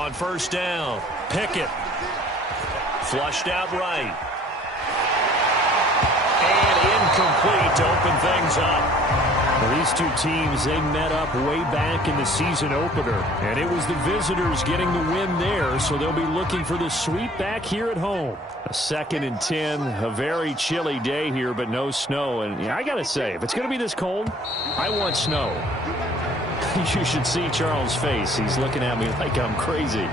On first down, Pickett. Flushed out right. And incomplete to open things up. Well, these two teams, they met up way back in the season opener, and it was the visitors getting the win there, so they'll be looking for the sweep back here at home. A 2nd and 10, a very chilly day here, but no snow. And yeah, I got to say, if it's going to be this cold, I want snow. You should see Charles' face. He's looking at me like I'm crazy.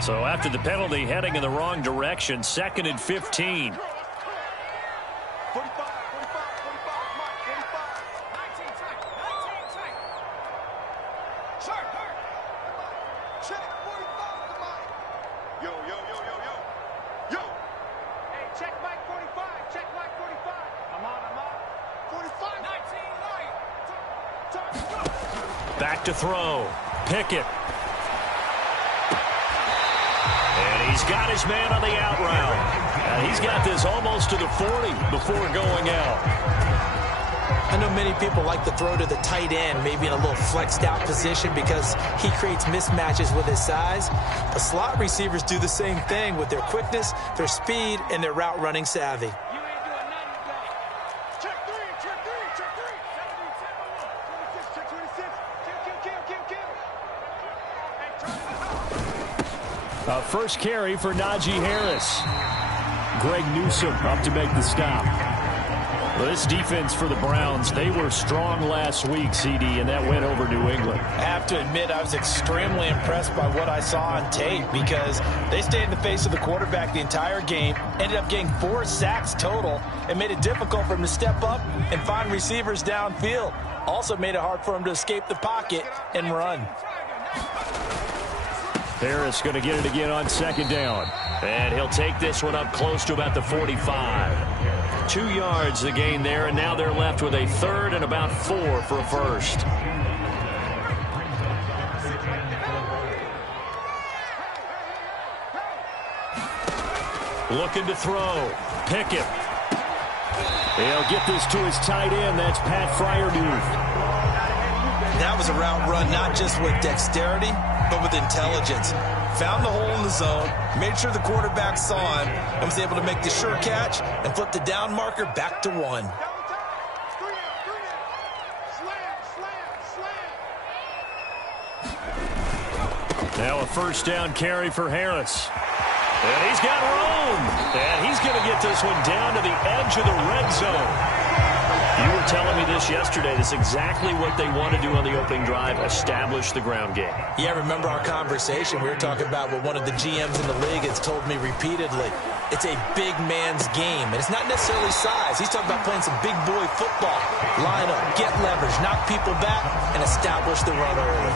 So after the penalty, heading in the wrong direction, 2nd and 15. Back to throw. Pickett. And he's got his man on the out route. And he's got this almost to the 40 before going out. I know many people like to throw to the tight end, maybe in a little flexed out position because he creates mismatches with his size. But slot receivers do the same thing with their quickness, their speed, and their route running savvy. First carry for Najee Harris. Greg Newsome up to make the stop. Well, this defense for the Browns, they were strong last week, CD, and that went over New England. I have to admit, I was extremely impressed by what I saw on tape because they stayed in the face of the quarterback the entire game, ended up getting 4 sacks total, and made it difficult for him to step up and find receivers downfield. Also made it hard for him to escape the pocket and run. Harris going to get it again on 2nd down. And he'll take this one up close to about the 45. 2 yards the gain there, and now they're left with a 3rd and about 4 for a first. Looking to throw. Pickett. He'll get this to his tight end. That's Pat Freiermuth. That was a route run not just with dexterity, but with intelligence. Found the hole in the zone, made sure the quarterback saw him, and was able to make the sure catch and flip the down marker back to 1. Now a first down carry for Harris. And he's got room. And he's going to get this one down to the edge of the red zone. You were telling me this yesterday. That's exactly what they want to do on the opening drive, establish the ground game. Yeah, remember our conversation. We were talking about what one of the GMs in the league has told me repeatedly. It's a big man's game, and it's not necessarily size. He's talking about playing some big boy football. Line up, get leverage, knock people back, and establish the run early.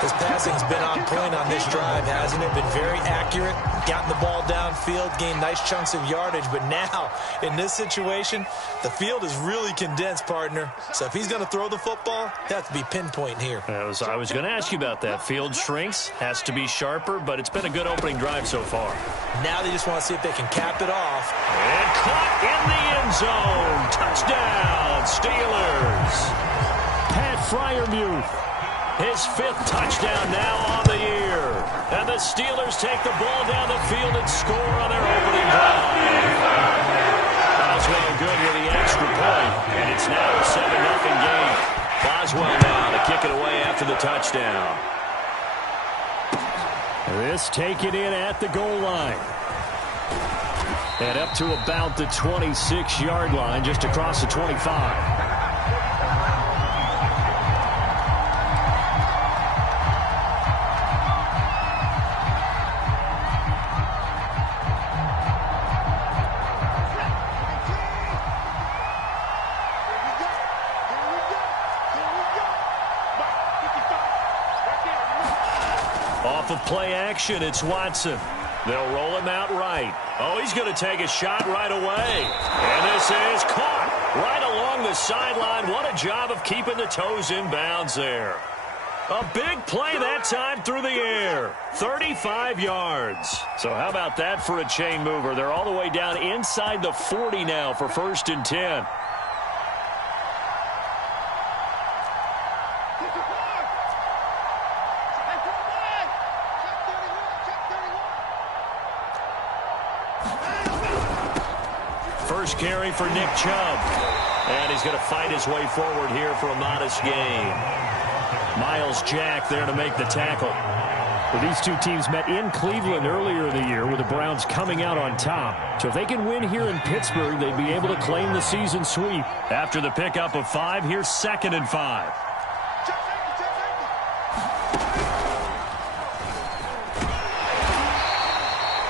His passing's been on point on this drive, hasn't it? Been very accurate, gotten the ball downfield, gained nice chunks of yardage. But now, in this situation, the field is really condensed, partner. So if he's going to throw the ball, it has to be pinpoint here. I was going to ask you about that. Field shrinks, has to be sharper, but it's been a good opening drive so far. Now they just want to see if they can cap it off. And caught in the end zone. Touchdown, Steelers. Pat Freiermuth. His 5th touchdown now on the year. And the Steelers take the ball down the field and score on their opening drive. Boswell good with the extra point. And it's now a 7-0 game. Boswell now to kick it away after the touchdown. This taken in at the goal line. And up to about the 26-yard line, just across the 25. Off of play action, it's Watson. They'll roll him out right. Oh, he's going to take a shot right away. And this is caught right along the sideline. What a job of keeping the toes in bounds there. A big play that time through the air. 35 yards. So how about that for a chain mover? They're all the way down inside the 40 now for 1st and 10. First carry for Nick Chubb. And he's going to fight his way forward here for a modest gain. Miles Jack there to make the tackle. Well, these two teams met in Cleveland earlier in the year with the Browns coming out on top. So if they can win here in Pittsburgh, they'd be able to claim the season sweep. After the pickup of 5, here's 2nd and 5.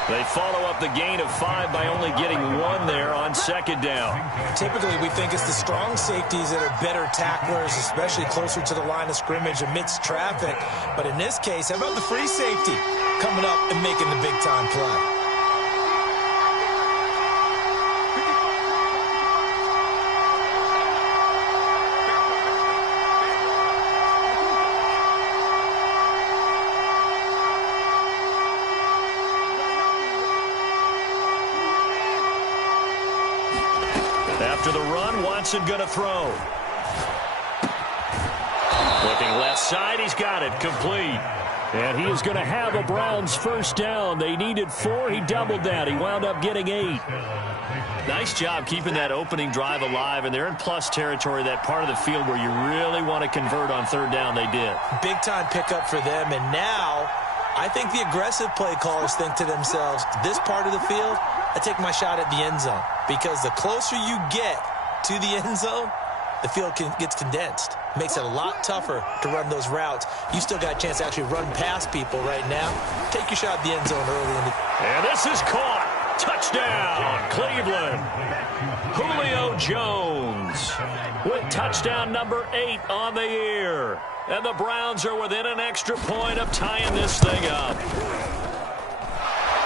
They follow up the gain of 5 by only getting 1 there on 2nd down. Typically, we think it's the strong safeties that are better tacklers, especially closer to the line of scrimmage amidst traffic. But in this case, how about the free safety coming up and making the big-time play? After the run, Watson going to throw. Looking left side, he's got it, complete. And he is going to have a Browns first down. They needed 4, he doubled that. He wound up getting 8. Nice job keeping that opening drive alive, and they're in plus territory, that part of the field where you really want to convert on 3rd down. They did. Big-time pickup for them, and now I think the aggressive play callers think to themselves, this part of the field, I take my shot at the end zone, because the closer you get to the end zone, the field gets condensed. Makes it a lot tougher to run those routes. You still got a chance to actually run past people right now. Take your shot at the end zone early in the... And this is caught. Touchdown, Cleveland. Julio Jones with touchdown number 8 on the year. And the Browns are within an extra point of tying this thing up.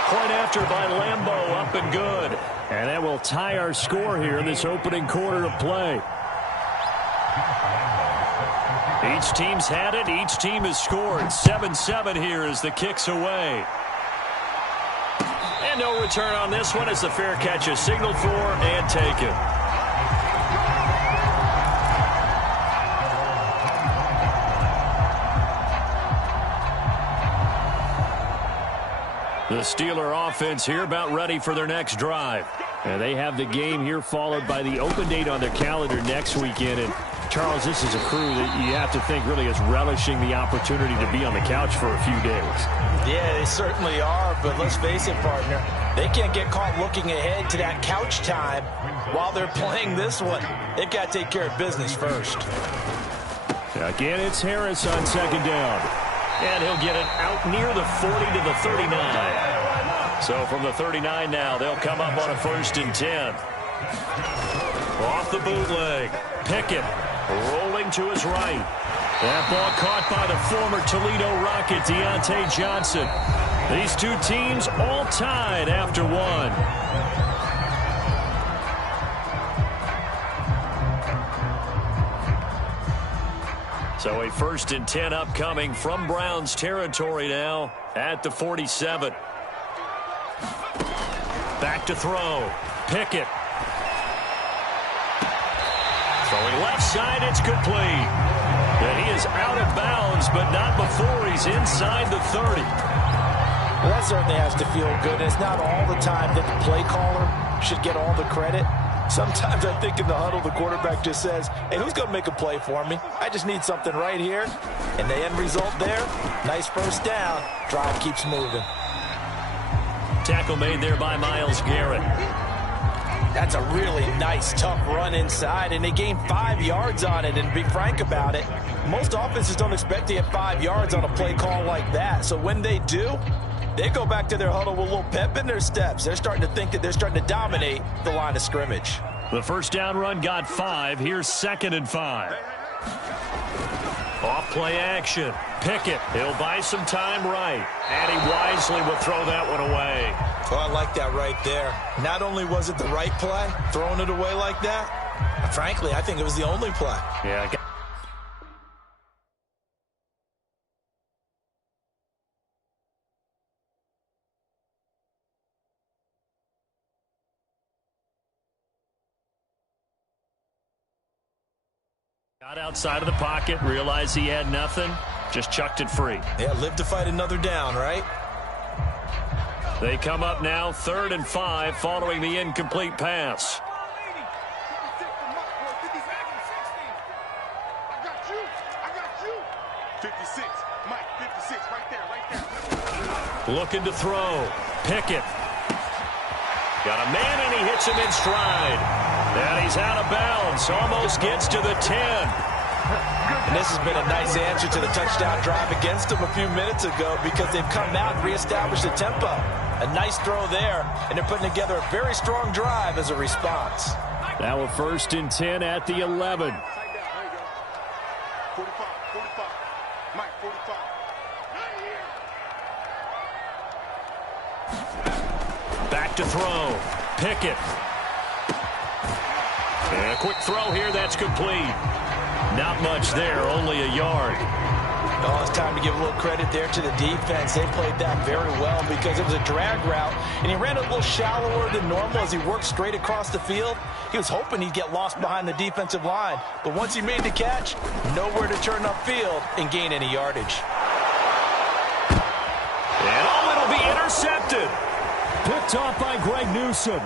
Point after by Lambeau, up and good. And that will tie our score here in this opening quarter of play. Each team's had it. Each team has scored. 7-7 here as the kick's away. And no return on this one as the fair catch is signaled for and taken. The Steeler offense here about ready for their next drive. And they have the game here followed by the open date on their calendar next weekend. And Charles, this is a crew that you have to think really is relishing the opportunity to be on the couch for a few days. Yeah, they certainly are, but let's face it, partner. They can't get caught looking ahead to that couch time while they're playing this one. They've got to take care of business first. Again, it's Harris on 2nd down. And he'll get it out near the 40 to the 39. So from the 39 now, they'll come up on a 1st and 10. Off the bootleg. Pickett rolling to his right. That ball caught by the former Toledo Rocket, Deontay Johnson. These two teams all tied after 1. So a 1st and 10 upcoming from Browns territory now at the 47. Back to throw. Pickett. Throwing left side, it's complete. And he is out of bounds, but not before he's inside the 30. Well, that certainly has to feel good. It's not all the time that the play caller should get all the credit. Sometimes I think in the huddle, the quarterback just says, hey, who's going to make a play for me? I just need something right here. And the end result there, nice first down. Drive keeps moving. Tackle made there by Myles Garrett. That's a really nice, tough run inside, and they gained 5 yards on it. And to be frank about it, most offenses don't expect to get 5 yards on a play call like that. So when they do, they go back to their huddle with a little pep in their steps. They're starting to think that they're starting to dominate the line of scrimmage. The first down run got 5. Here's 2nd and 5. Off play action. Pickett. He'll buy some time right. And he wisely will throw that one away. Oh, I like that right there. Not only was it the right play, throwing it away like that, frankly, I think it was the only play. Yeah, Got outside of the pocket, realized he had nothing, just chucked it free. Yeah, live to fight another down, right? They come up now 3rd and 5 following the incomplete pass. Looking to throw. Pickett. Got a man, and he hits him in stride. And he's out of bounds. Almost gets to the 10. And this has been a nice answer to the touchdown drive against them a few minutes ago because they've come out and reestablished the tempo. A nice throw there, and they're putting together a very strong drive as a response. Now a 1st and 10 at the 11. Back to throw. Pickett. And a quick throw here. That's complete. Not much there. Only a yard. Oh, it's time to give a little credit there to the defense. They played that very well because it was a drag route, and he ran a little shallower than normal as he worked straight across the field. He was hoping he'd get lost behind the defensive line, but once he made the catch, nowhere to turn upfield and gain any yardage. And it'll be intercepted. Picked off by Greg Newsome.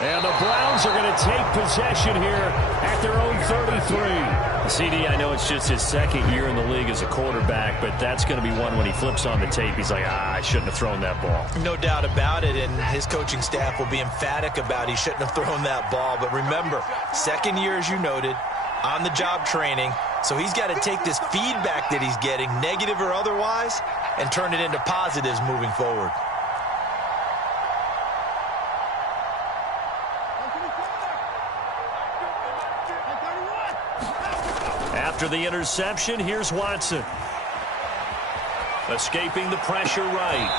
And the Browns are going to take possession here at their own 33. CD, I know it's just his 2nd year in the league as a quarterback, but that's going to be one when he flips on the tape. He's like, I shouldn't have thrown that ball. No doubt about it, and his coaching staff will be emphatic about he shouldn't have thrown that ball. But remember, 2nd year, as you noted, on-the-job training, so he's got to take this feedback that he's getting, negative or otherwise, and turn it into positives moving forward. After the interception, here's Watson. Escaping the pressure right.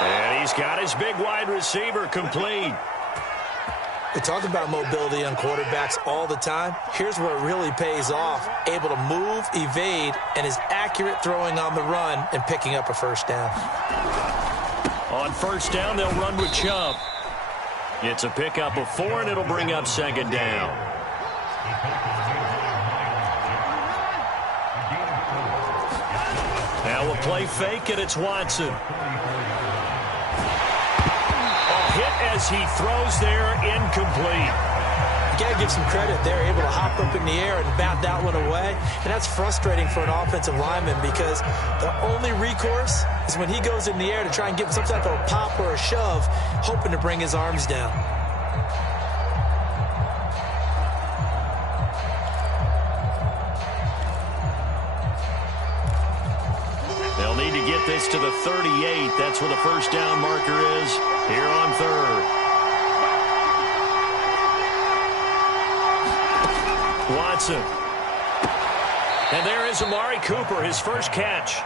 And he's got his big wide receiver complete. We talk about mobility on quarterbacks all the time. Here's where it really pays off. Able to move, evade, and is accurate throwing on the run and picking up a 1st down. On 1st down, they'll run with Chubb. It's a pickup of 4, and it'll bring up 2nd down. Now a play fake, and it's Watson. A hit as he throws there, incomplete. You got to give some credit. They're able to hop up in the air and bat that one away. And that's frustrating for an offensive lineman because the only recourse is when he goes in the air to try and give him some type of a pop or a shove, hoping to bring his arms down. They'll need to get this to the 38. That's where the 1st down marker is here on 3rd. Watson. And there is Amari Cooper, his 1st catch.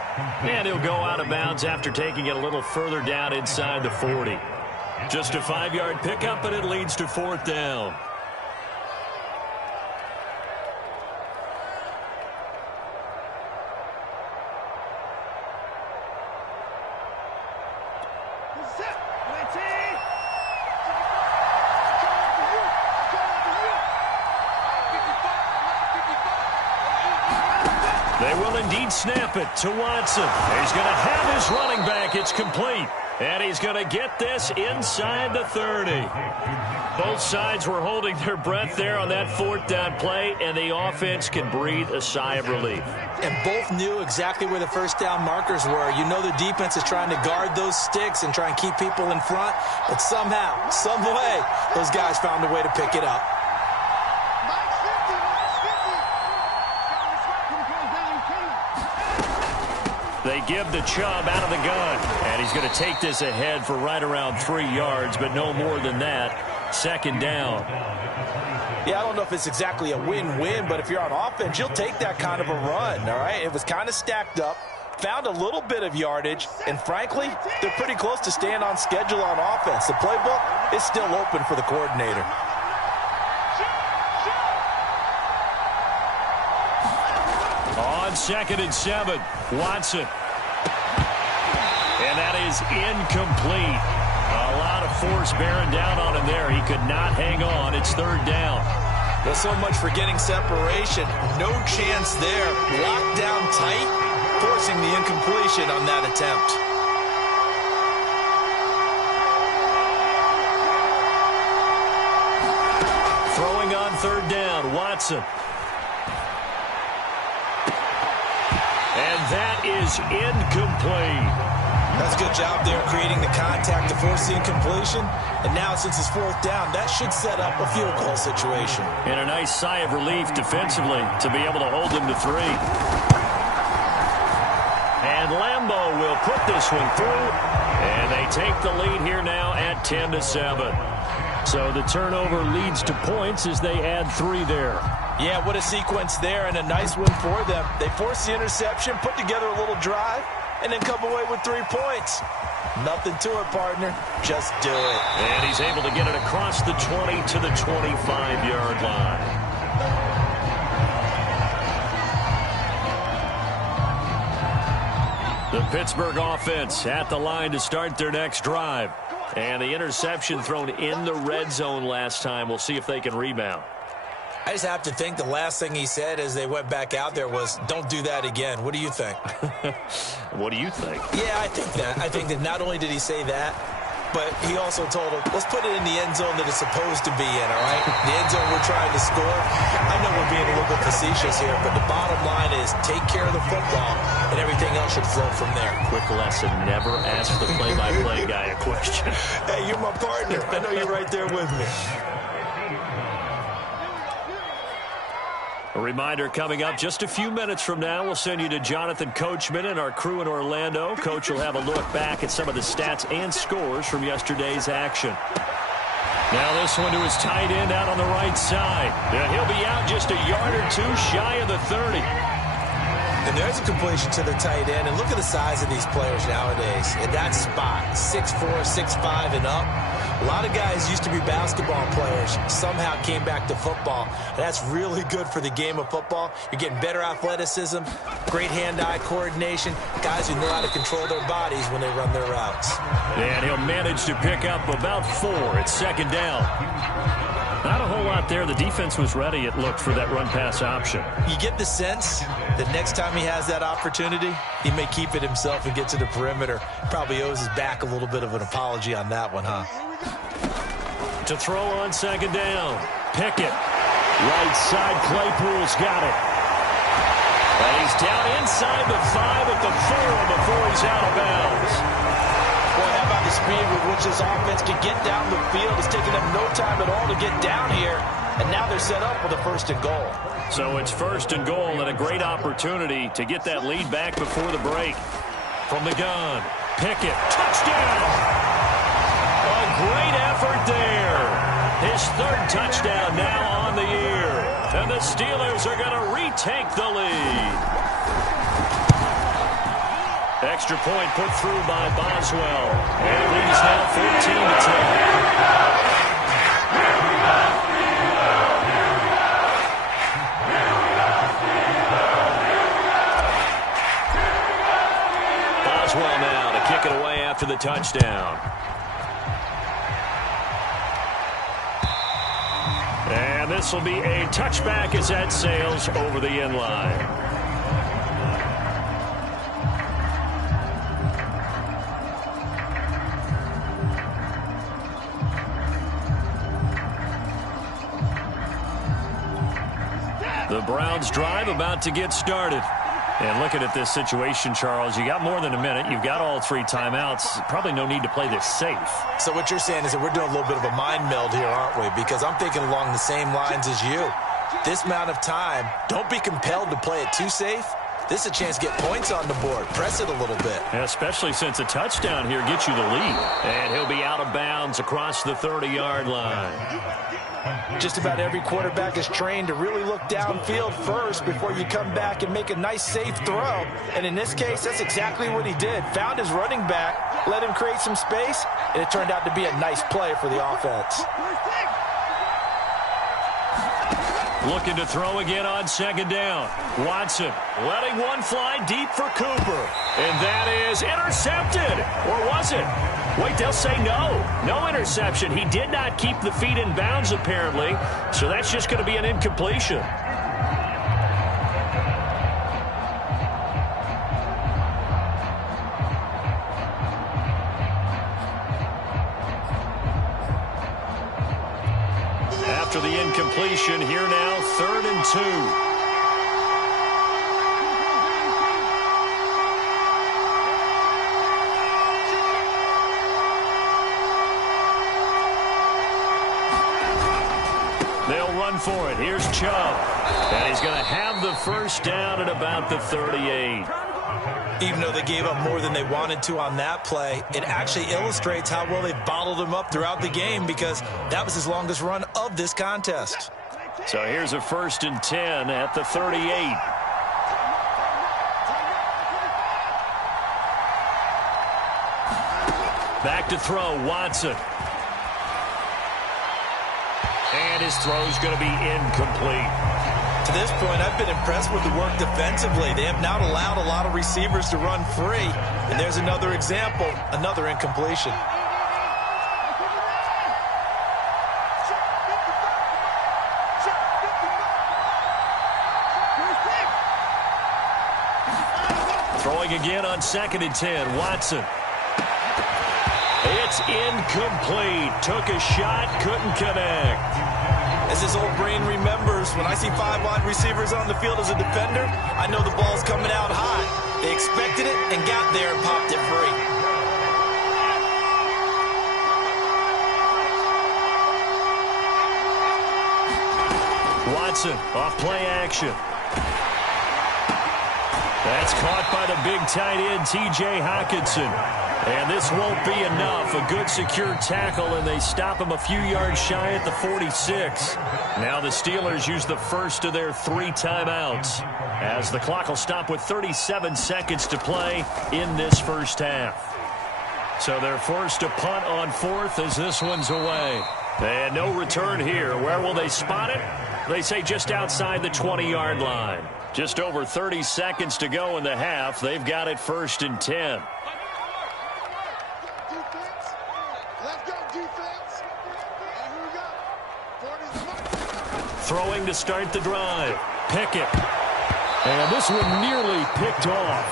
And he'll go out of bounds after taking it a little further down inside the 40. Just a 5-yard pickup, and it leads to 4th down. They will indeed snap it to Watson. He's going to have his running back. It's complete. And he's going to get this inside the 30. Both sides were holding their breath there on that 4th down play, and the offense can breathe a sigh of relief. And both knew exactly where the 1st down markers were. You know the defense is trying to guard those sticks and try and keep people in front, but somehow, some way, those guys found a way to pick it up. They give the Chubb out of the gun, and he's going to take this ahead for right around 3 yards, but no more than that. 2nd down. Yeah, I don't know if it's exactly a win-win, but if you're on offense, you'll take that kind of a run, all right? It was kind of stacked up, found a little bit of yardage, and frankly, they're pretty close to staying on schedule on offense. The playbook is still open for the coordinator. On 2nd and 7, Watson. And that is incomplete. A lot of force bearing down on him there. He could not hang on. It's 3rd down. Well, so much for getting separation. No chance there. Locked down tight, forcing the incompletion on that attempt. Throwing on third down, Watson. And that is incomplete. That's a good job there creating the contact to force the incompletion. And now, since it's fourth down, that should set up a field goal situation. And a nice sigh of relief defensively to be able to hold them to 3. And Lambeau will put this one through. And they take the lead here now at 10-7. So the turnover leads to points as they add 3 there. Yeah, what a sequence there, and a nice one for them. They force the interception, put together a little drive, and then come away with 3 points. Nothing to it, partner. Just do it. And he's able to get it across the 20 to the 25-yard line. The Pittsburgh offense at the line to start their next drive. And the interception thrown in the red zone last time. We'll see if they can rebound. I just have to think the last thing he said as they went back out there was, don't do that again. What do you think? What do you think? Yeah, I think that. I think that not only did he say that, but he also told him, let's put it in the end zone that it's supposed to be in, all right? The end zone we're trying to score. I know we're being a little bit facetious here, but the bottom line is take care of the football, and everything else should flow from there. Quick lesson, never ask the play-by-play guy a question. Hey, you're my partner. I know you're right there with me. A reminder coming up just a few minutes from now. We'll send you to Jonathan Coachman and our crew in Orlando. Coach will have a look back at some of the stats and scores from yesterday's action. Now this one to his tight end out on the right side. He'll be out just a yard or 2 shy of the 30. And there's a completion to the tight end. And look at the size of these players nowadays. In that spot, 6'4", 6'5", and up. A lot of guys used to be basketball players, somehow came back to football. And that's really good for the game of football. You're getting better athleticism, great hand-eye coordination, guys who know how to control their bodies when they run their routes. And he'll manage to pick up about 4 at second down. Not a whole lot there. The defense was ready, it looked, for that run-pass option. You get the sense that next time he has that opportunity, he may keep it himself and get to the perimeter. Probably owes his back a little bit of an apology on that one, huh? To throw on second down. Pickett. Right side, Claypool's got it. And he's down inside the 5 at the 4 before he's out of bounds. Boy, how about the speed with which this offense can get down the field? It's taken them no time at all to get down here. And now they're set up with a 1st and goal. So it's 1st and goal and a great opportunity to get that lead back before the break. From the gun, Pickett, touchdown! A great effort there. His 3rd touchdown now on the year. And the Steelers are going to retake the lead. Extra point put through by Boswell. And the lead is now 14-10. Boswell now to kick it away after the touchdown. And this will be a touchback as that sails over the end line. The Browns drive about to get started. And looking at this situation, Charles, you got more than a minute. You've got all 3 timeouts. Probably no need to play this safe. So what you're saying is that we're doing a little bit of a mind meld here, aren't we? Because I'm thinking along the same lines as you. This amount of time, don't be compelled to play it too safe. This is a chance to get points on the board. Press it a little bit. Yeah, especially since a touchdown here gets you the lead. And he'll be out of bounds across the 30-yard line. Just about every quarterback is trained to really look downfield first before you come back and make a nice, safe throw. And in this case, that's exactly what he did. Found his running back, let him create some space, and it turned out to be a nice play for the offense. Looking to throw again on second down. Watson letting one fly deep for Cooper. And that is intercepted. Or was it? Wait, they'll say no. No interception. He did not keep the feet in bounds, apparently. So that's just going to be an incompletion. After the incompletion, here now, 3rd and 2. They'll run for it. Here's Chubb. And he's going to have the first down at about the 38. Even though they gave up more than they wanted to on that play, it actually illustrates how well they bottled them up throughout the game because that was his longest run of this contest. So here's a 1st and 10 at the 38. Back to throw, Watson. And his throw's going to be incomplete. To this point, I've been impressed with the work defensively. They have not allowed a lot of receivers to run free. And there's another example, another incompletion. Throwing again on 2nd and 10, Watson. It's incomplete. Took a shot, couldn't connect. As his old brain remembers, when I see 5 wide receivers on the field as a defender, I know the ball's coming out hot. They expected it and got there and popped it free. Watson off play action. That's caught by the big tight end, T.J. Hockenson. And this won't be enough. A good secure tackle, and they stop him a few yards shy at the 46. Now the Steelers use the first of their 3 timeouts, as the clock will stop with 37 seconds to play in this first half. So they're forced to punt on 4th as this one's away. And no return here. Where will they spot it? They say just outside the 20-yard line. Just over 30 seconds to go in the half. They've got it 1st and 10. Throwing to start the drive. Pickett. And this one nearly picked off.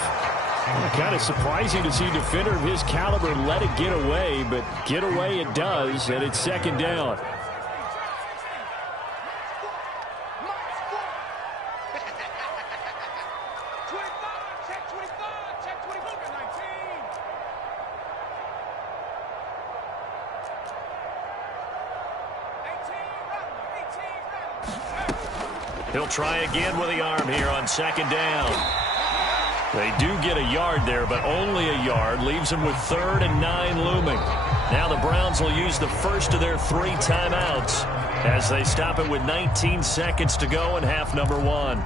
Kind of surprising to see a defender of his caliber let it get away, but get away it does, and it's 2nd down. He'll try again with the arm here on 2nd down. They do get a yard there, but only a yard. Leaves them with 3rd and 9 looming. Now the Browns will use the first of their 3 timeouts as they stop it with 19 seconds to go in half number 1.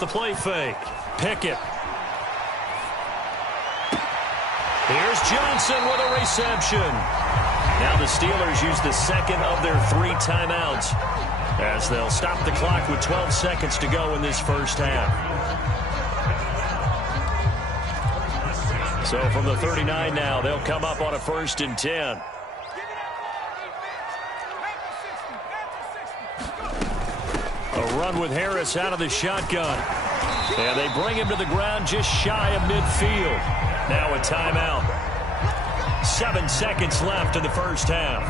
The play fake. Pickett. Here's Johnson with a reception. Now the Steelers use the second of their 3 timeouts as they'll stop the clock with 12 seconds to go in this first half. So from the 39 now, they'll come up on a 1st and 10. Run with Harris out of the shotgun. And they bring him to the ground just shy of midfield. Now a timeout. 7 seconds left in the first half.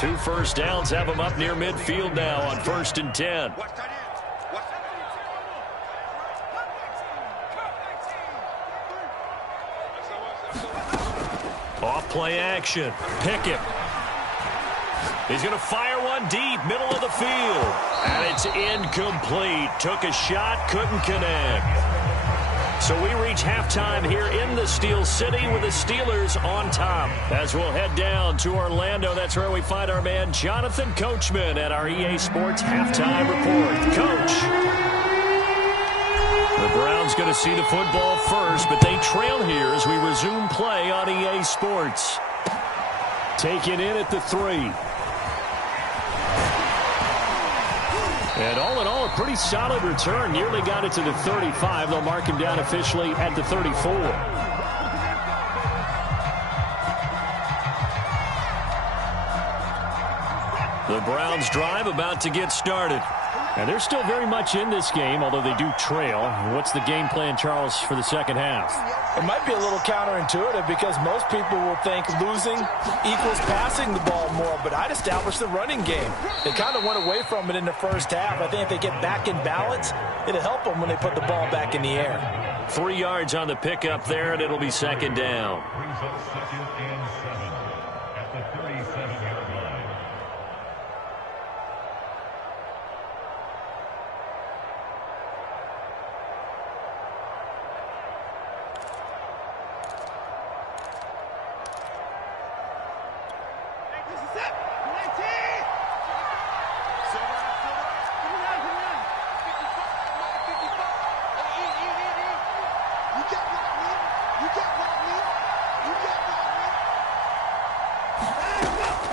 2 first downs have them up near midfield now on 1st and 10. Off play action. Pickett. He's going to fire one deep, middle of the field. And it's incomplete. Took a shot, couldn't connect. So we reach halftime here in the Steel City with the Steelers on top. As we'll head down to Orlando, that's where we find our man Jonathan Coachman at our EA Sports Halftime Report. Coach. The Browns going to see the football first, but they trail here as we resume play on EA Sports. Taken in at the 3. And all in all, a pretty solid return. Nearly got it to the 35. They'll mark him down officially at the 34. The Browns drive about to get started. And they're still very much in this game, although they do trail. What's the game plan, Charles, for the second half? It might be a little counterintuitive because most people will think losing equals passing the ball more, but I'd establish the running game. They kind of went away from it in the first half. I think if they get back in balance, it'll help them when they put the ball back in the air. 3 yards on the pickup there, and it'll be second down.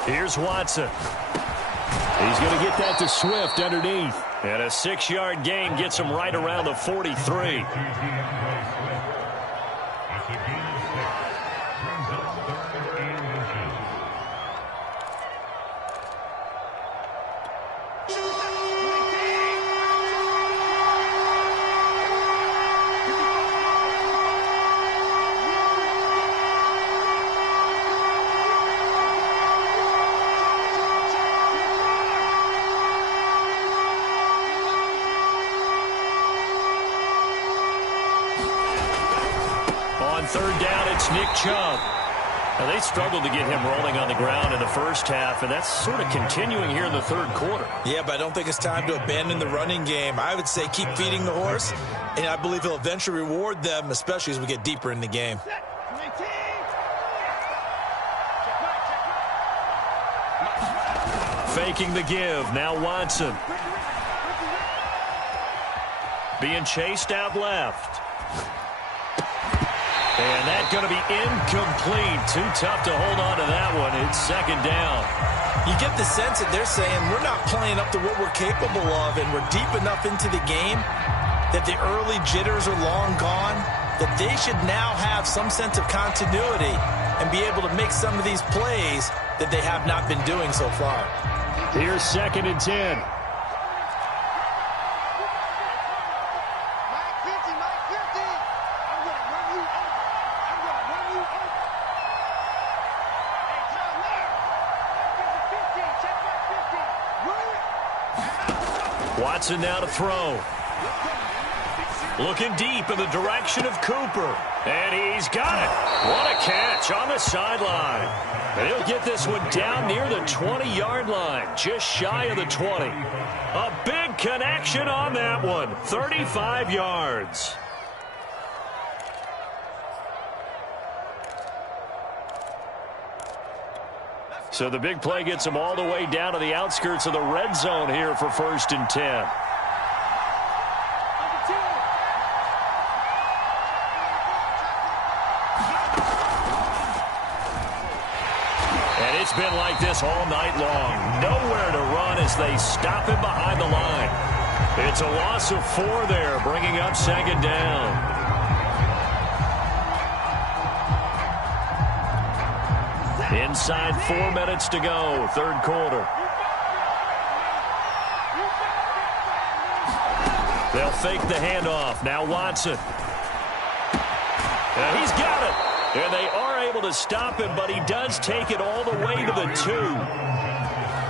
Here's Watson. He's going to get that to Swift underneath. And a 6-yard gain gets him right around the 43. Third down, it's Nick Chubb. Now, they struggled to get him rolling on the ground in the first half, and that's sort of continuing here in the third quarter. Yeah, but I don't think it's time to abandon the running game. I would say keep feeding the horse, and I believe he'll eventually reward them, especially as we get deeper in the game. Faking the give. Now Watson. Being chased out left. And that's going to be incomplete. Too tough to hold on to that one. It's second down. You get the sense that they're saying we're not playing up to what we're capable of, and we're deep enough into the game that the early jitters are long gone, that they should now have some sense of continuity and be able to make some of these plays that they have not been doing so far. Here's second and 10. Watson now to throw. Looking deep in the direction of Cooper. And he's got it. What a catch on the sideline. And he'll get this one down near the 20-yard line, just shy of the 20. A big connection on that one, 35 yards. So the big play gets him all the way down to the outskirts of the red zone here for 1st and 10. And it's been like this all night long. Nowhere to run as they stop him behind the line. It's a loss of 4 there, bringing up second down. Inside 4 minutes to go, third quarter. They'll fake the handoff. Now Watson. And he's got it. And they are able to stop him, but he does take it all the way to the 2.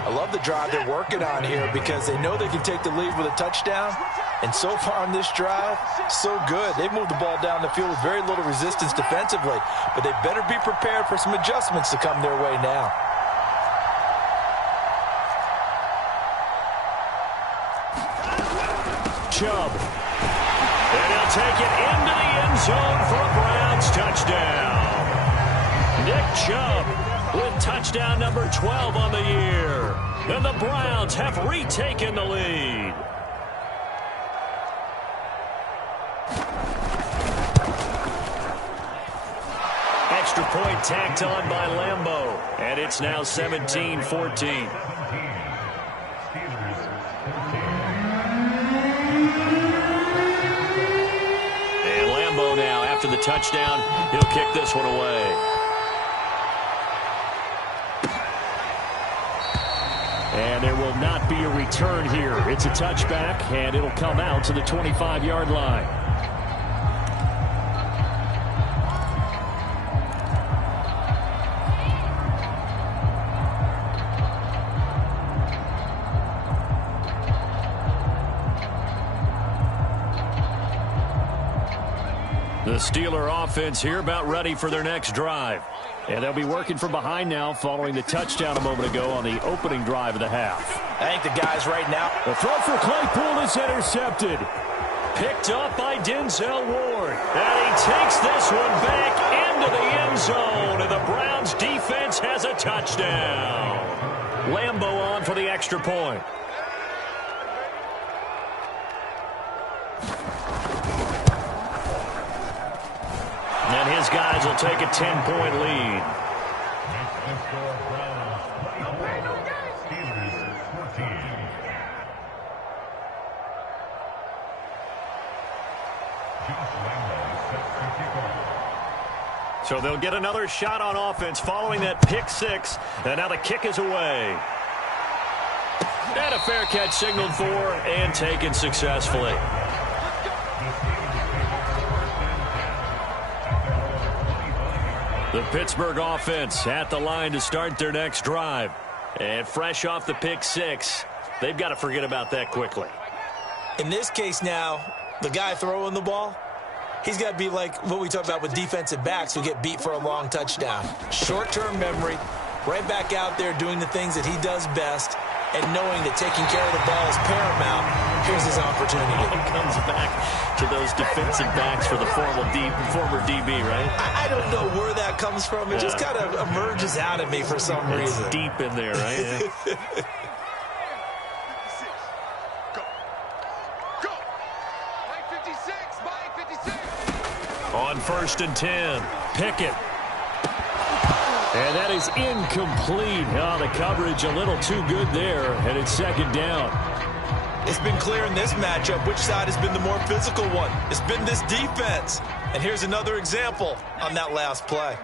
I love the drive they're working on here because they know they can take the lead with a touchdown. And so far on this drive, so good. They've moved the ball down the field with very little resistance defensively. But they better be prepared for some adjustments to come their way now. Chubb. And he'll take it into the end zone for a Browns touchdown. Nick Chubb with touchdown number 12 on the year. And the Browns have retaken the lead. Extra point tacked on by Lambeau. And it's now 17-14. And Lambeau now, after the touchdown, he'll kick this one away. And there will not be a return here. It's a touchback, and it'll come out to the 25-yard line. The Steeler offense here about ready for their next drive. And they'll be working from behind now following the touchdown a moment ago on the opening drive of the half. I think the guys right now. The throw for Claypool is intercepted. Picked up by Denzel Ward. And he takes this one back into the end zone. And the Browns defense has a touchdown. Lambeau on for the extra point. And his guys will take a 10-point lead. So they'll get another shot on offense following that pick six. And now the kick is away. And a fair catch signaled for and taken successfully. The Pittsburgh offense at the line to start their next drive. And fresh off the pick six, they've got to forget about that quickly. In this case now, the guy throwing the ball, he's got to be like what we talked about with defensive backs who get beat for a long touchdown. Short-term memory, right back out there doing the things that he does best, and knowing that taking care of the ball is paramount. Here's his opportunity. He comes back to those defensive backs for the former DB, right? I don't know where that comes from. It just kind of emerges out of me for some reason. It's deep in there, right? Yeah. On 1st and 10, Pickett. And that is incomplete. Oh, the coverage a little too good there, and it's second down. It's been clear in this matchup which side has been the more physical one. It's been this defense. And here's another example on that last play.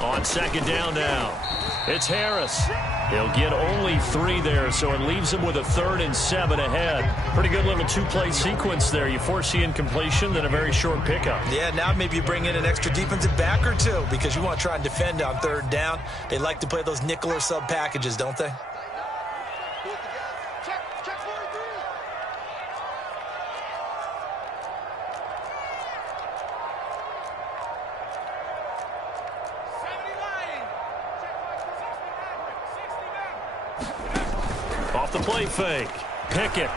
On second down now, it's Harris. He'll get only 3 there, so it leaves him with a 3rd and 7 ahead. Pretty good little two-play sequence there. You force the incompletion, then a very short pickup. Yeah, now maybe you bring in an extra defensive back or two because you want to try and defend on 3rd down. They like to play those nickel or sub packages, don't they? Off the play fake. Pickett.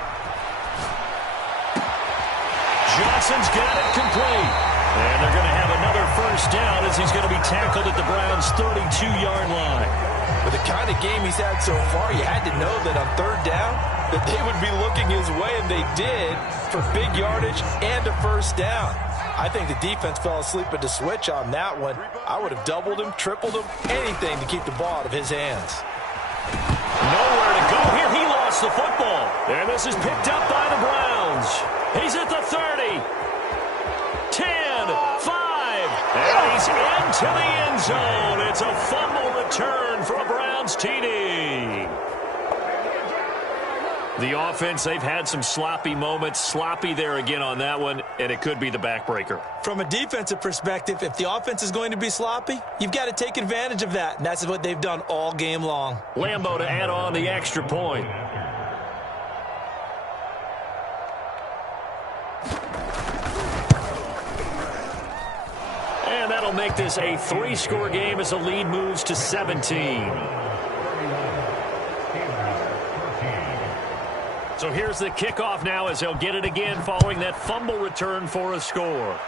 Johnson's got it complete. And they're going to have another 1st down as he's going to be tackled at the Browns' 32-yard line. With the kind of game he's had so far, you had to know that on 3rd down that they would be looking his way, and they did, for big yardage and a 1st down. I think the defense fell asleep at the switch on that one. I would have doubled him, tripled him, anything to keep the ball out of his hands. Nowhere to go here. He lost the football. And this is picked up by the Browns. He's at the 30. 10, 5. And he's into the end zone. It's a fumble return for a Browns TD. The offense, they've had some sloppy moments. Sloppy there again on that one, and it could be the backbreaker. From a defensive perspective, if the offense is going to be sloppy, you've got to take advantage of that, and that's what they've done all game long. Lambeau to add on the extra point. And that'll make this a 3-score game as the lead moves to 17. So here's the kickoff now as they'll get it again following that fumble return for a score.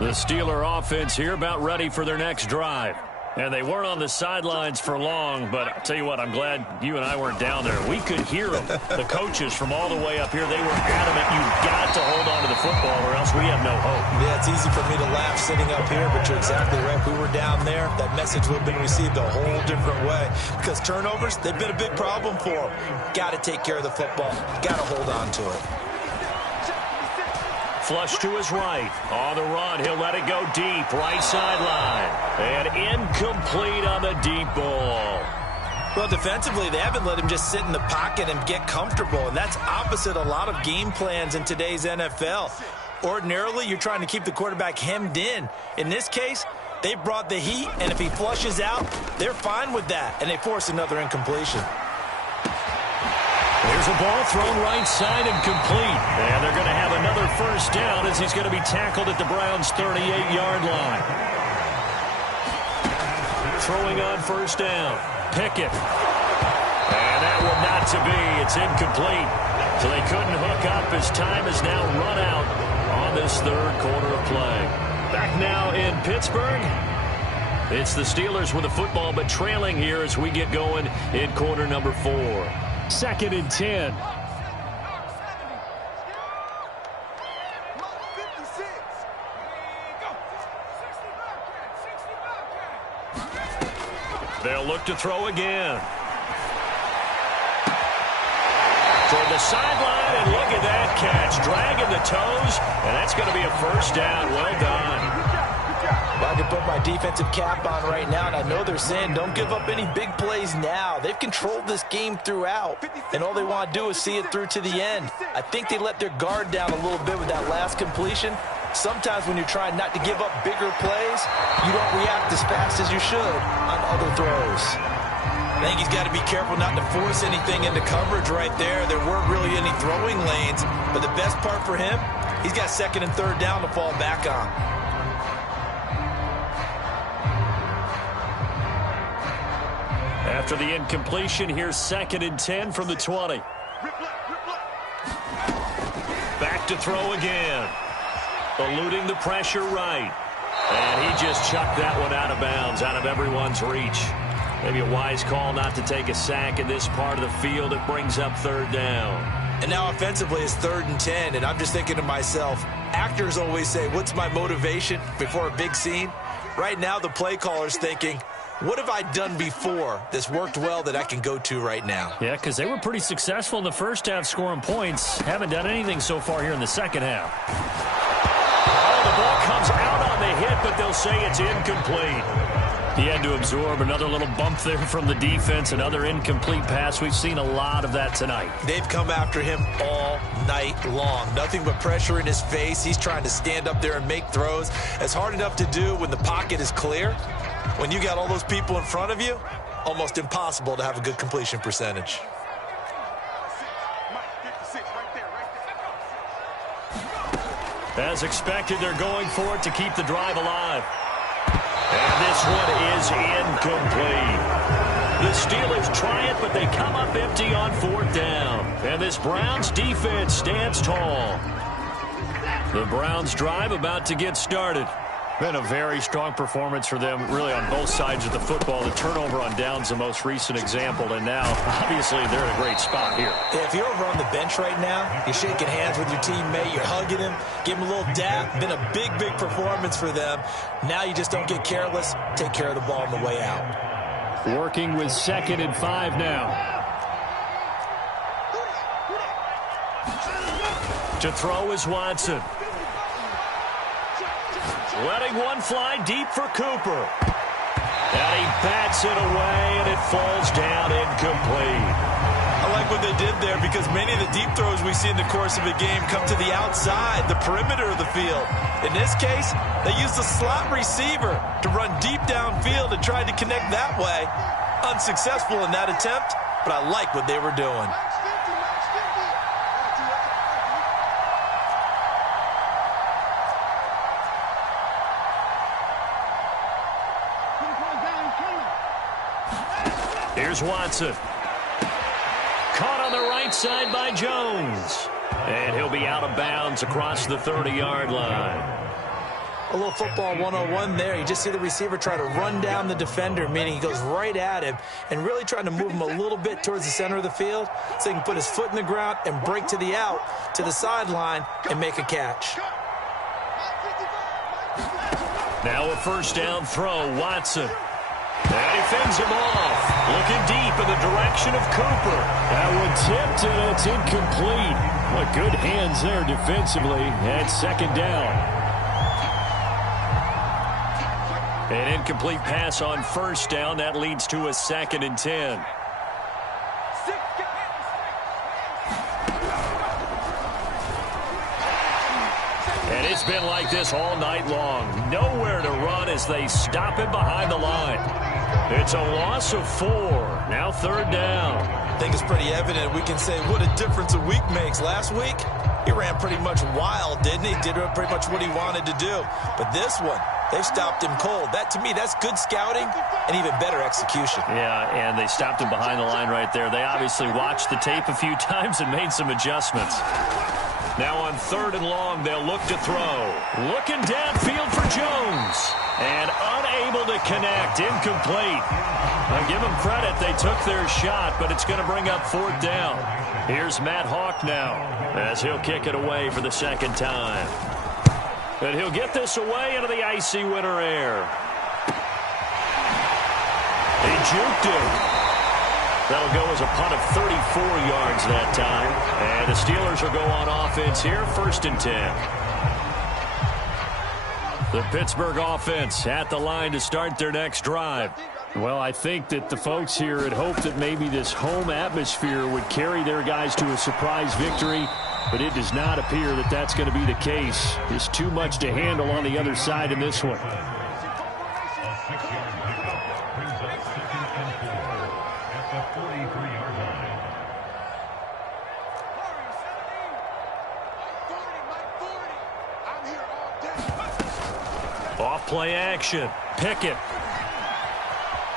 The Steeler offense here about ready for their next drive. And they weren't on the sidelines for long, but I'll tell you what, I'm glad you and I weren't down there. We could hear them. The coaches from all the way up here, they were adamant, you've got to hold on to the football or else we have no hope. Yeah, it's easy for me to laugh sitting up here, but you're exactly right. If we were down there, that message would have been received a whole different way. Because turnovers, they've been a big problem for them. Got to take care of the football. Got to hold on to it. Flush to his right. On the run, he'll let it go deep. Right sideline. And incomplete on the deep ball. Well, defensively, they haven't let him just sit in the pocket and get comfortable, and that's opposite a lot of game plans in today's NFL. Ordinarily, you're trying to keep the quarterback hemmed in. In this case, they brought the heat, and if he flushes out, they're fine with that, and they force another incompletion. There's a ball thrown right side and complete. And they're going to have another first down as he's going to be tackled at the Browns' 38-yard line. Throwing on first down. Pickett. And that one not to be. It's incomplete. So they couldn't hook up as time has now run out on this third quarter of play. Back now in Pittsburgh. It's the Steelers with the football, but trailing here as we get going in quarter number 4. 2nd and 10. They'll look to throw again. Toward the sideline, and look at that catch. Dragging the toes, and that's going to be a first down. Well done. Well, I can put my defensive cap on right now, and I know they're saying don't give up any big plays now. They've controlled this game throughout, and all they want to do is see it through to the end. I think they let their guard down a little bit with that last completion. Sometimes when you're trying not to give up bigger plays, you don't react as fast as you should on other throws. I think he's got to be careful not to force anything into coverage right there. There weren't really any throwing lanes, but the best part for him, he's got 2nd and 3rd down to fall back on. After the incompletion, here's 2nd and 10 from the 20. Back to throw again. Eluding the pressure right. And he just chucked that one out of bounds, out of everyone's reach. Maybe a wise call not to take a sack in this part of the field. It brings up 3rd down. And now offensively it's 3rd and 10, and I'm just thinking to myself, actors always say, what's my motivation before a big scene? Right now the play caller's thinking, what have I done before that's worked well that I can go to right now? Yeah, because they were pretty successful in the first half scoring points. Haven't done anything so far here in the second half. Oh, the ball comes out on the hit, but they'll say it's incomplete. He had to absorb another little bump there from the defense, another incomplete pass. We've seen a lot of that tonight. They've come after him all night long. Nothing but pressure in his face. He's trying to stand up there and make throws. It's hard enough to do when the pocket is clear. When you got all those people in front of you, almost impossible to have a good completion percentage. As expected, they're going for it to keep the drive alive. And this one is incomplete. The Steelers try it, but they come up empty on 4th down. And this Browns defense stands tall. The Browns drive about to get started. Been a very strong performance for them, really, on both sides of the football. The turnover on downs, the most recent example, and now, obviously, they're in a great spot here. Yeah, if you're over on the bench right now, you're shaking hands with your teammate, you're hugging him, give him a little dap. Been a big, big performance for them. Now you just don't get careless. Take care of the ball on the way out. Working with 2nd and 5 now. To throw is Watson. Letting one fly deep for Cooper. And he bats it away, and it falls down incomplete. I like what they did there because many of the deep throws we see in the course of a game come to the outside, the perimeter of the field. In this case, they used the slot receiver to run deep downfield and tried to connect that way. Unsuccessful in that attempt, but I like what they were doing. Here's Watson. Caught on the right side by Jones. And he'll be out of bounds across the 30-yard line. A little football 101 there. You just see the receiver try to run down the defender, meaning he goes right at him and really trying to move him a little bit towards the center of the field so he can put his foot in the ground and break to the out, to the sideline, and make a catch. Now a first down throw, Watson. And he fends him off. Looking deep in the direction of Cooper. That one tipped, and it's incomplete. What good hands there defensively at second down. An incomplete pass on first down. That leads to a 2nd and 10. And it's been like this all night long. Nowhere to run as they stop him behind the line. It's a loss of 4. Now 3rd down. I think it's pretty evident. We can say what a difference a week makes. Last week, he ran pretty much wild, didn't he? Did pretty much what he wanted to do. But this one, they've stopped him cold. That, to me, that's good scouting and even better execution. Yeah, and they stopped him behind the line right there. They obviously watched the tape a few times and made some adjustments. Now on 3rd and long, they'll look to throw. Looking downfield for Jones. And unable to connect. Incomplete. I'll give them credit. They took their shot, but it's going to bring up 4th down. Here's Matt Hawk now as he'll kick it away for the 2nd time. And he'll get this away into the icy winter air. He juked him. That'll go as a punt of 34 yards that time. And the Steelers will go on offense here, 1st and 10. The Pittsburgh offense at the line to start their next drive. Well, I think that the folks here had hoped that maybe this home atmosphere would carry their guys to a surprise victory, but it does not appear that that's going to be the case. There's too much to handle on the other side in this one. Off play action. Pickett.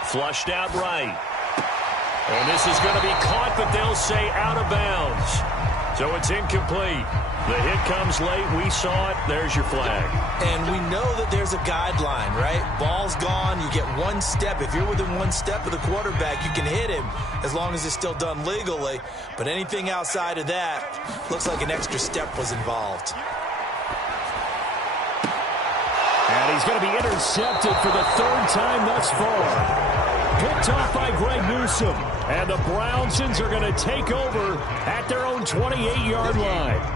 Flushed out right. And this is going to be caught, but they'll say out of bounds. So it's incomplete. The hit comes late. We saw it. There's your flag. And we know that there's a guideline, right? Ball's gone. You get 1 step. If you're within 1 step of the quarterback, you can hit him as long as it's still done legally. But anything outside of that looks like an extra step was involved. And he's going to be intercepted for the 3rd time thus far. Picked off by Greg Newsome. And the Brownsons are going to take over at their own 28-yard line.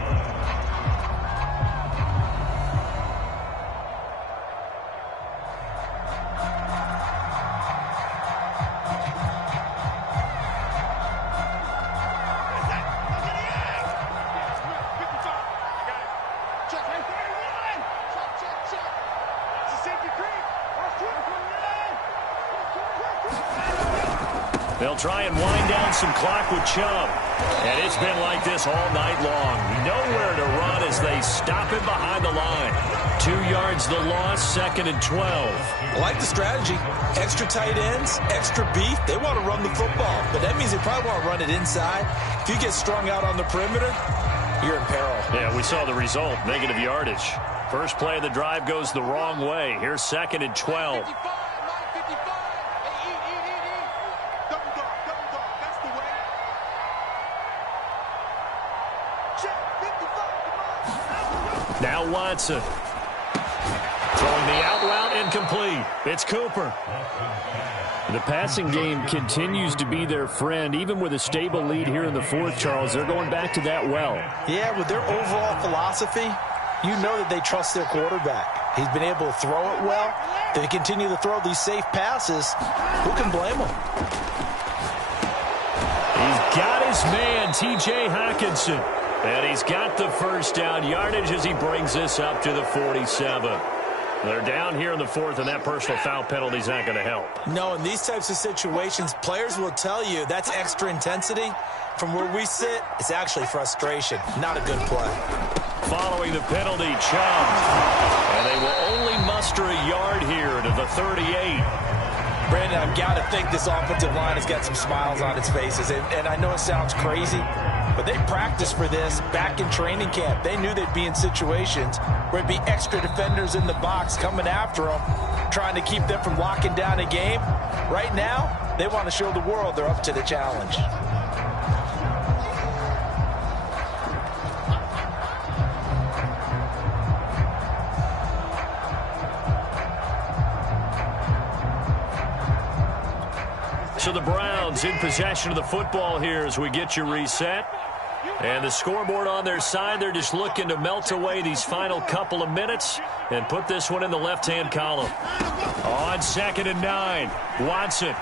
They'll try and wind down some clock with Chubb. And it's been like this all night long. Nowhere to run as they stop him behind the line. 2 yards the loss, 2nd and 12. I like the strategy. Extra tight ends, extra beef. They want to run the football, but that means they probably want to run it inside. If you get strung out on the perimeter, you're in peril. Yeah, we saw the result, negative yardage. First play of the drive goes the wrong way. Here's 2nd and 12. Now Watson. Throwing the out route, incomplete. It's Cooper. The passing game continues to be their friend, even with a stable lead here in the 4th, Charles. They're going back to that well. Yeah, with their overall philosophy, you know that they trust their quarterback. He's been able to throw it well. They continue to throw these safe passes. Who can blame him? He's got his man, T.J. Hockenson. And he's got the first down yardage as he brings this up to the 47. They're down here in the fourth, and that personal foul penalty is not going to help. No, in these types of situations, players will tell you that's extra intensity. From where we sit, it's actually frustration. Not a good play. Following the penalty, Chubb. And they will only muster a yard here to the 38. Brandon, I've got to think this offensive line has got some smiles on its faces. And I know it sounds crazy, but they practiced for this back in training camp. They knew they'd be in situations where it'd be extra defenders in the box coming after them, trying to keep them from locking down a game. Right now, they want to show the world they're up to the challenge. So the Browns in possession of the football here as we get you reset. And the scoreboard on their side, they're just looking to melt away these final couple of minutes and put this one in the left-hand column. On 2nd and 9, Watson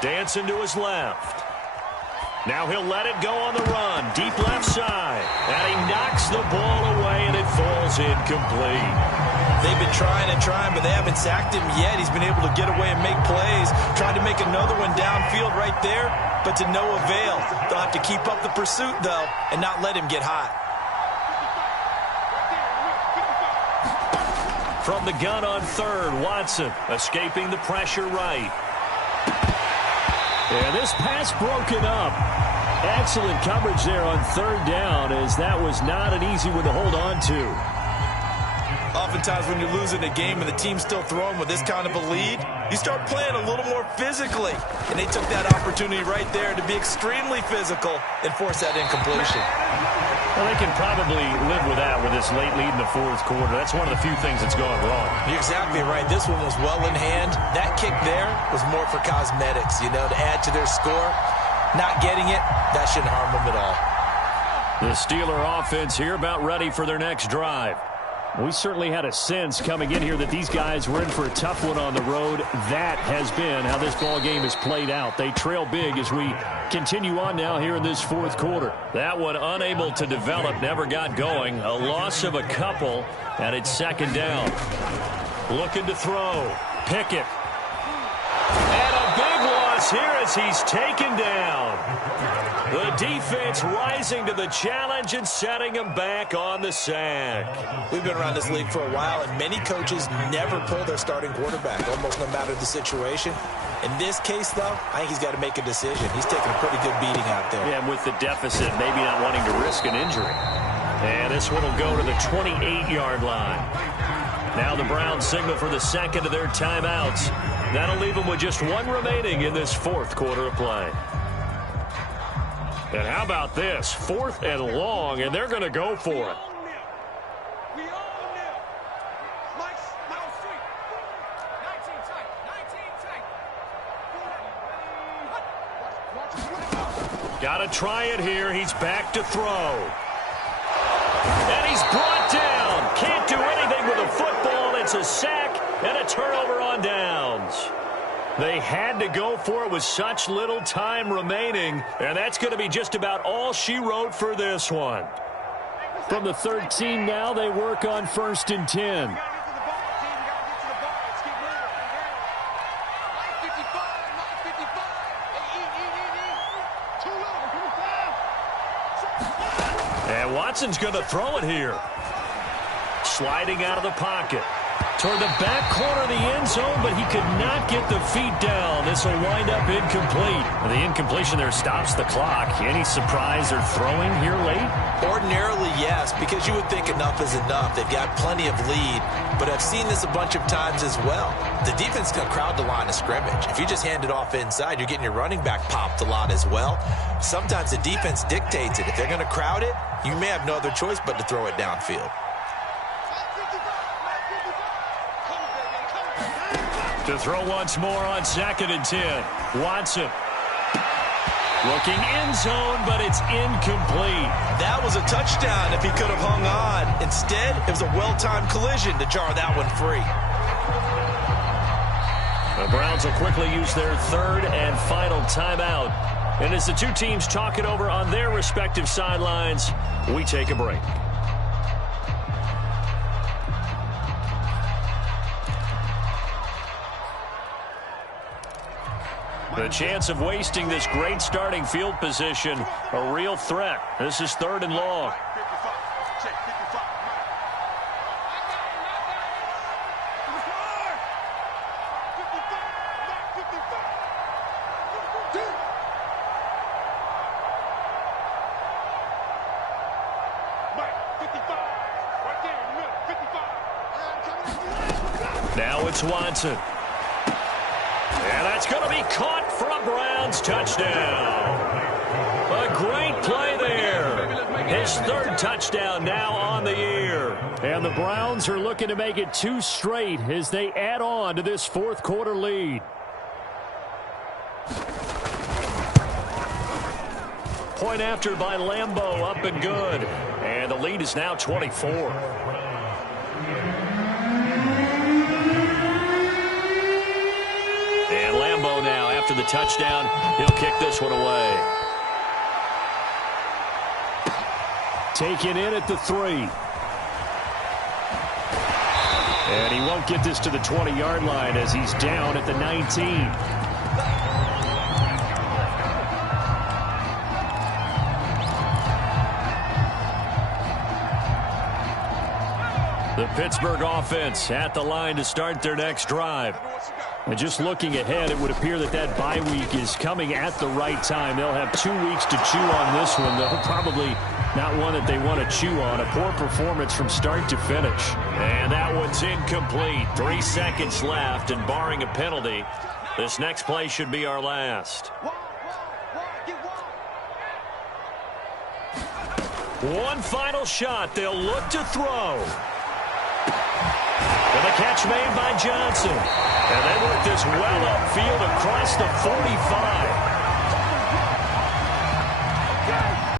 dancing to his left. Now he'll let it go on the run, deep left side. And he knocks the ball away, and it falls incomplete. They've been trying and trying, but they haven't sacked him yet. He's been able to get away and make plays. Tried to make another one downfield right there, but to no avail. They'll have to keep up the pursuit, though, and not let him get hot. From the gun on 3rd, Watson escaping the pressure right. And this pass broken up. Excellent coverage there on 3rd down, as that was not an easy one to hold on to. Oftentimes when you're losing a game and the team's still throwing with this kind of a lead, you start playing a little more physically. And they took that opportunity right there to be extremely physical and force that incompletion. Well, they can probably live with that with this late lead in the 4th quarter. That's one of the few things that's gone wrong. You're exactly right. This one was well in hand. That kick there was more for cosmetics, to add to their score. Not getting it, that shouldn't harm them at all. The Steeler offense here about ready for their next drive. We certainly had a sense coming in here that these guys were in for a tough one on the road. That has been how this ball game has played out. They trail big as we continue on now here in this 4th quarter. That one unable to develop, never got going. A loss of a couple, and it's 2nd down. Looking to throw. Pickett. And a big loss here as he's taken down. The defense rising to the challenge and setting him back on the sack. We've been around this league for a while, and many coaches never pull their starting quarterback, almost no matter the situation. In this case, though, I think he's got to make a decision. He's taking a pretty good beating out there. Yeah, and with the deficit, maybe not wanting to risk an injury. And this one will go to the 28-yard line. Now the Browns signal for the 2nd of their timeouts. That'll leave them with just one remaining in this 4th quarter of play. And how about this? 4th and long, and they're going to go for it. Got to try it here. He's back to throw. And he's brought down. Can't do anything with a football. It's a sack and a turnover on downs. They had to go for it with such little time remaining, and that's going to be just about all she wrote for this one. From the 13 now, they work on 1st and 10. And Watson's going to throw it here. Sliding out of the pocket. Toward the back corner of the end zone, but he could not get the feet down. This will wind up incomplete. The incompletion there stops the clock. Any surprise they're throwing here late? Ordinarily, yes, because you would think enough is enough. They've got plenty of lead, but I've seen this a bunch of times as well. The defense can crowd the line of scrimmage. If you just hand it off inside, you're getting your running back popped a lot as well. Sometimes the defense dictates it. If they're going to crowd it, you may have no other choice but to throw it downfield. To throw once more on 2nd and 10. Watson. Looking end zone, but it's incomplete. That was a touchdown if he could have hung on. Instead, it was a well-timed collision to jar that one free. The Browns will quickly use their 3rd and final timeout. And as the two teams talk it over on their respective sidelines, we take a break. The chance of wasting this great starting field position, a real threat. This is 3rd and long. Now it's Watson. And that's going to be caught for a Browns touchdown. A great play there. His 3rd touchdown now on the year. And the Browns are looking to make it 2 straight as they add on to this 4th quarter lead. Point after by Lambeau, up and good. And the lead is now 24. And Lambeau now, after the touchdown, he'll kick this one away. Taken in at the 3. And he won't get this to the 20-yard line as he's down at the 19. The Pittsburgh offense at the line to start their next drive. And just looking ahead, it would appear that that bye week is coming at the right time. They'll have 2 weeks to chew on this one, though probably not one that they want to chew on. A poor performance from start to finish. And that one's incomplete. 3 seconds left, and barring a penalty, this next play should be our last. One final shot. They'll look to throw. And the catch made by Johnson. And they work this well upfield across the 45.